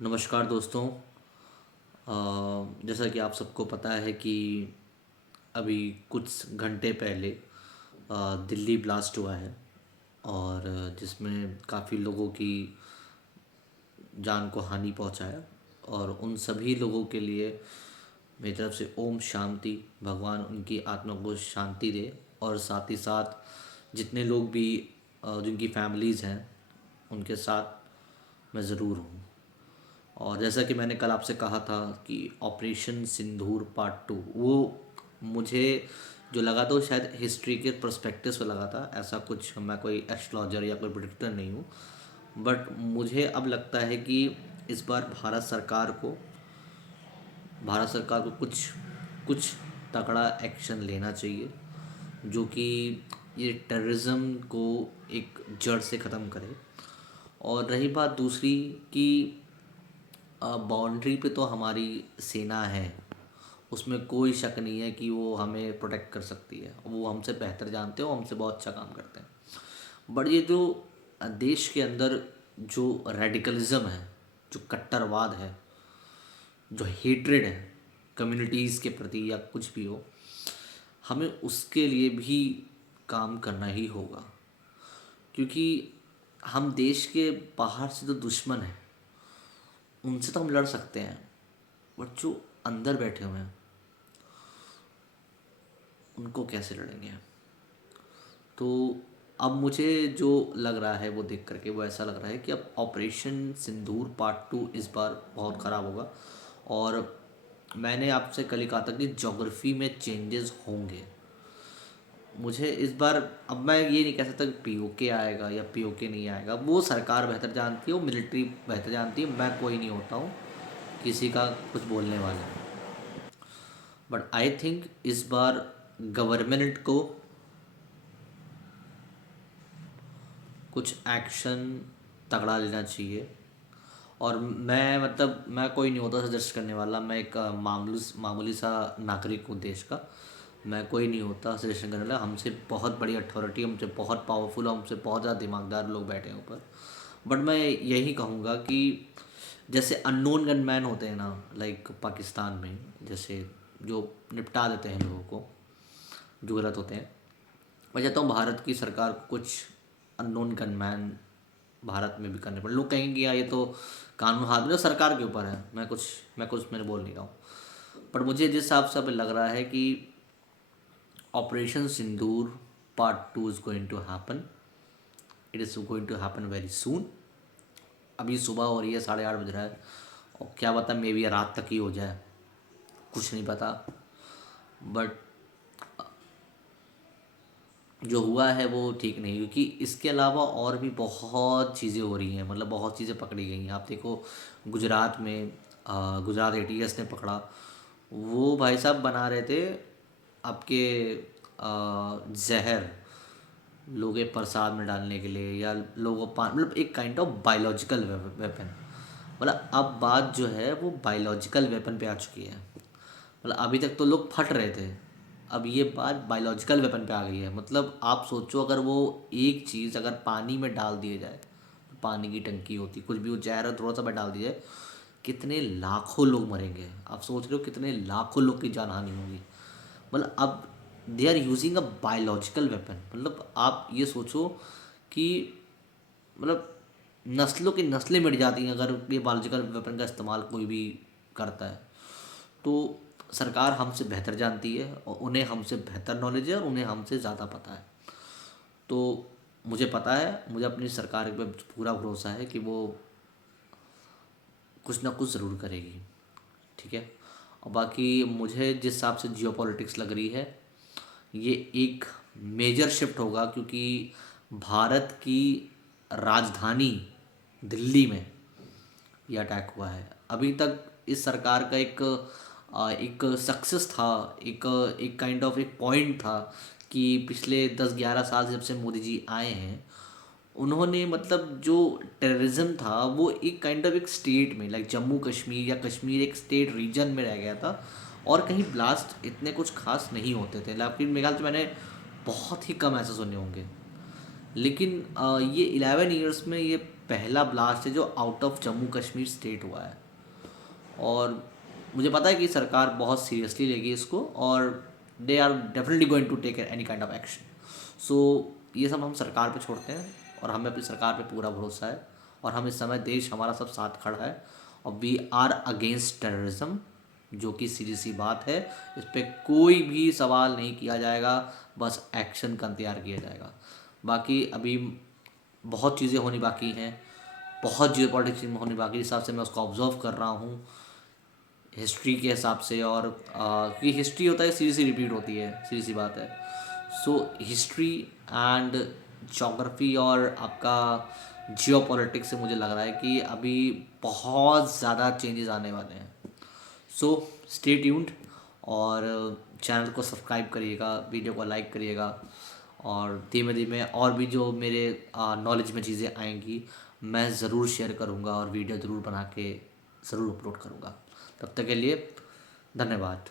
नमस्कार दोस्तों। जैसा कि आप सबको पता है कि अभी कुछ घंटे पहले दिल्ली ब्लास्ट हुआ है और जिसमें काफ़ी लोगों की जान को हानि पहुंचा है। और उन सभी लोगों के लिए मेरी तरफ से ओम शांति, भगवान उनकी आत्मा को शांति दे। और साथ ही साथ जितने लोग भी जिनकी फैमिलीज़ हैं उनके साथ मैं ज़रूर हूँ। और जैसा कि मैंने कल आपसे कहा था कि ऑपरेशन सिंदूर पार्ट 2 वो मुझे जो लगा था वो शायद हिस्ट्री के पर्सपेक्टिव से लगा था। ऐसा कुछ, मैं कोई एस्ट्रोलॉजर या कोई प्रेडिक्टर नहीं हूँ, बट मुझे अब लगता है कि इस बार भारत सरकार को कुछ कुछ तगड़ा एक्शन लेना चाहिए जो कि ये टेररिज्म को एक जड़ से ख़त्म करे। और रही बात दूसरी कि बाउंड्री पे तो हमारी सेना है, उसमें कोई शक नहीं है कि वो हमें प्रोटेक्ट कर सकती है। वो हमसे बेहतर जानते हैं, वो हमसे बहुत अच्छा काम करते हैं। बट ये जो देश के अंदर जो रेडिकलिज्म है, जो कट्टरवाद है, जो हेट्रेड है कम्युनिटीज़ के प्रति या कुछ भी हो, हमें उसके लिए भी काम करना ही होगा। क्योंकि हम देश के बाहर से जो दुश्मन हैं उनसे तो हम लड़ सकते हैं, बट जो अंदर बैठे हुए हैं उनको कैसे लड़ेंगे। तो अब मुझे जो लग रहा है वो देख करके वो ऐसा लग रहा है कि अब ऑपरेशन सिंदूर पार्ट 2 इस बार बहुत ख़राब होगा। और मैंने आपसे कल ही कहा था कि ज्योग्राफी में चेंजेस होंगे। मुझे इस बार, अब मैं ये नहीं कह सकता कि पीओके आएगा या पीओके नहीं आएगा, वो सरकार बेहतर जानती है, वो मिलिट्री बेहतर जानती है, मैं कोई नहीं होता हूँ किसी का कुछ बोलने वाला। बट आई थिंक इस बार गवर्नमेंट को कुछ एक्शन तगड़ा लेना चाहिए। और मैं, मतलब मैं कोई नहीं होता सजेस्ट करने वाला, मैं एक मामूली मामूली सा नागरिक हूँ देश का। मैं कोई नहीं होता सजेशन करने वाला। हमसे बहुत बड़ी अथॉरिटी, हमसे बहुत पावरफुल, हमसे बहुत ज़्यादा दिमागदार लोग बैठे हैं ऊपर। बट मैं यही कहूँगा कि जैसे अननोन गनमैन होते हैं ना, लाइक पाकिस्तान में, जैसे जो निपटा देते हैं लोगों को जो गलत होते हैं। मैं चाहता हूँ भारत की सरकार को कुछ अननोन गनमैन भारत में भी करने पड़े। लोग कहेंगे यार ये तो कानून हाथ में, तो सरकार के ऊपर है, मैं कुछ मैंने बोल नहीं रहा हूँ। पर मुझे जिस हिसाब से अब लग रहा है कि operation Sindoor part 2 is going to happen, it is going to happen very soon. अभी सुबह हो रही है, 8:30 बज रहा है, और क्या पता मे बी रात तक ही हो जाए, कुछ नहीं पता। बट जो हुआ है वो ठीक नहीं, क्योंकि इसके अलावा और भी बहुत चीज़ें हो रही हैं, मतलब बहुत चीज़ें पकड़ी गई हैं। आप देखो गुजरात में, गुजरात एटीएस ने पकड़ा, वो भाई साहब बना रहे थे आपके जहर लोगों के प्रसाद में डालने के लिए, या लोगों पान, मतलब एक काइंड ऑफ बायोलॉजिकल वेपन। मतलब अब बात जो है वो बायोलॉजिकल वेपन पे आ चुकी है। मतलब अभी तक तो लोग फट रहे थे, अब ये बात बायोलॉजिकल वेपन पे आ गई है। मतलब आप सोचो, अगर वो एक चीज़ अगर पानी में डाल दिया जाए, पानी की टंकी होती, कुछ भी हो, जहर थोड़ा सा डाल दिया जाए, कितने लाखों लोग मरेंगे। आप सोच रहे हो कितने लाखों लोग की जान हानि होगी। मतलब अब they are using a biological weapon. मतलब आप ये सोचो कि, मतलब नस्लों की नस्लें मिट जाती हैं अगर ये बायोलॉजिकल वेपन का इस्तेमाल कोई भी करता है। तो सरकार हमसे बेहतर जानती है और उन्हें हमसे बेहतर नॉलेज है और उन्हें हमसे ज़्यादा पता है। तो मुझे पता है, मुझे अपनी सरकार पे पूरा भरोसा है कि वो कुछ ना कुछ ज़रूर करेगी। ठीक है। और बाकी मुझे जिस हिसाब से जियो पॉलिटिक्स लग रही है, ये एक मेजर शिफ्ट होगा, क्योंकि भारत की राजधानी दिल्ली में ये अटैक हुआ है। अभी तक इस सरकार का एक सक्सेस था, एक एक काइंड ऑफ एक पॉइंट था कि पिछले 10-11 साल से जब से मोदी जी आए हैं, उन्होंने, मतलब जो टेररिज्म था वो एक काइंड ऑफ एक स्टेट में, लाइक जम्मू कश्मीर या कश्मीर एक स्टेट रीजन में रह गया था, और कहीं ब्लास्ट इतने कुछ खास नहीं होते थे। लेकिन मेरे ख्याल से मैंने बहुत ही कम ऐसे सुने होंगे। लेकिन ये 11 ईयर्स में ये पहला ब्लास्ट है जो out of Jammu Kashmir state हुआ है। और मुझे पता है कि सरकार बहुत सीरियसली लेगी इसको, और they are definitely going to take any kind of action. So ये सब हम सरकार पे छोड़ते हैं, और हमें अपनी सरकार पे पूरा भरोसा है, और हम इस समय देश हमारा सब साथ खड़ा है, और वी आर अगेंस्ट टेररिज्म, जो कि सीधी सी बात है। इस पर कोई भी सवाल नहीं किया जाएगा, बस एक्शन का इंतजार किया जाएगा। बाकी अभी बहुत चीज़ें होनी बाकी हैं, बहुत जियो पॉलिटिक्स होनी बाकी, इस हिसाब से मैं उसको ऑब्जर्व कर रहा हूँ हिस्ट्री के हिसाब से। और कि हिस्ट्री होता है सीधी सी रिपीट होती है, सीधी सी बात है। सो हिस्ट्री एंड जोग्राफी और आपका जियो पॉलिटिक्स से मुझे लग रहा है कि अभी बहुत ज़्यादा चेंजेस आने वाले हैं। सो स्टे ट्यून्ड, और चैनल को सब्सक्राइब करिएगा, वीडियो को लाइक करिएगा, और धीमे धीमे और भी जो मेरे नॉलेज में चीज़ें आएंगी मैं ज़रूर शेयर करूँगा, और वीडियो ज़रूर बना के ज़रूर अपलोड करूँगा। तब तक के लिए धन्यवाद।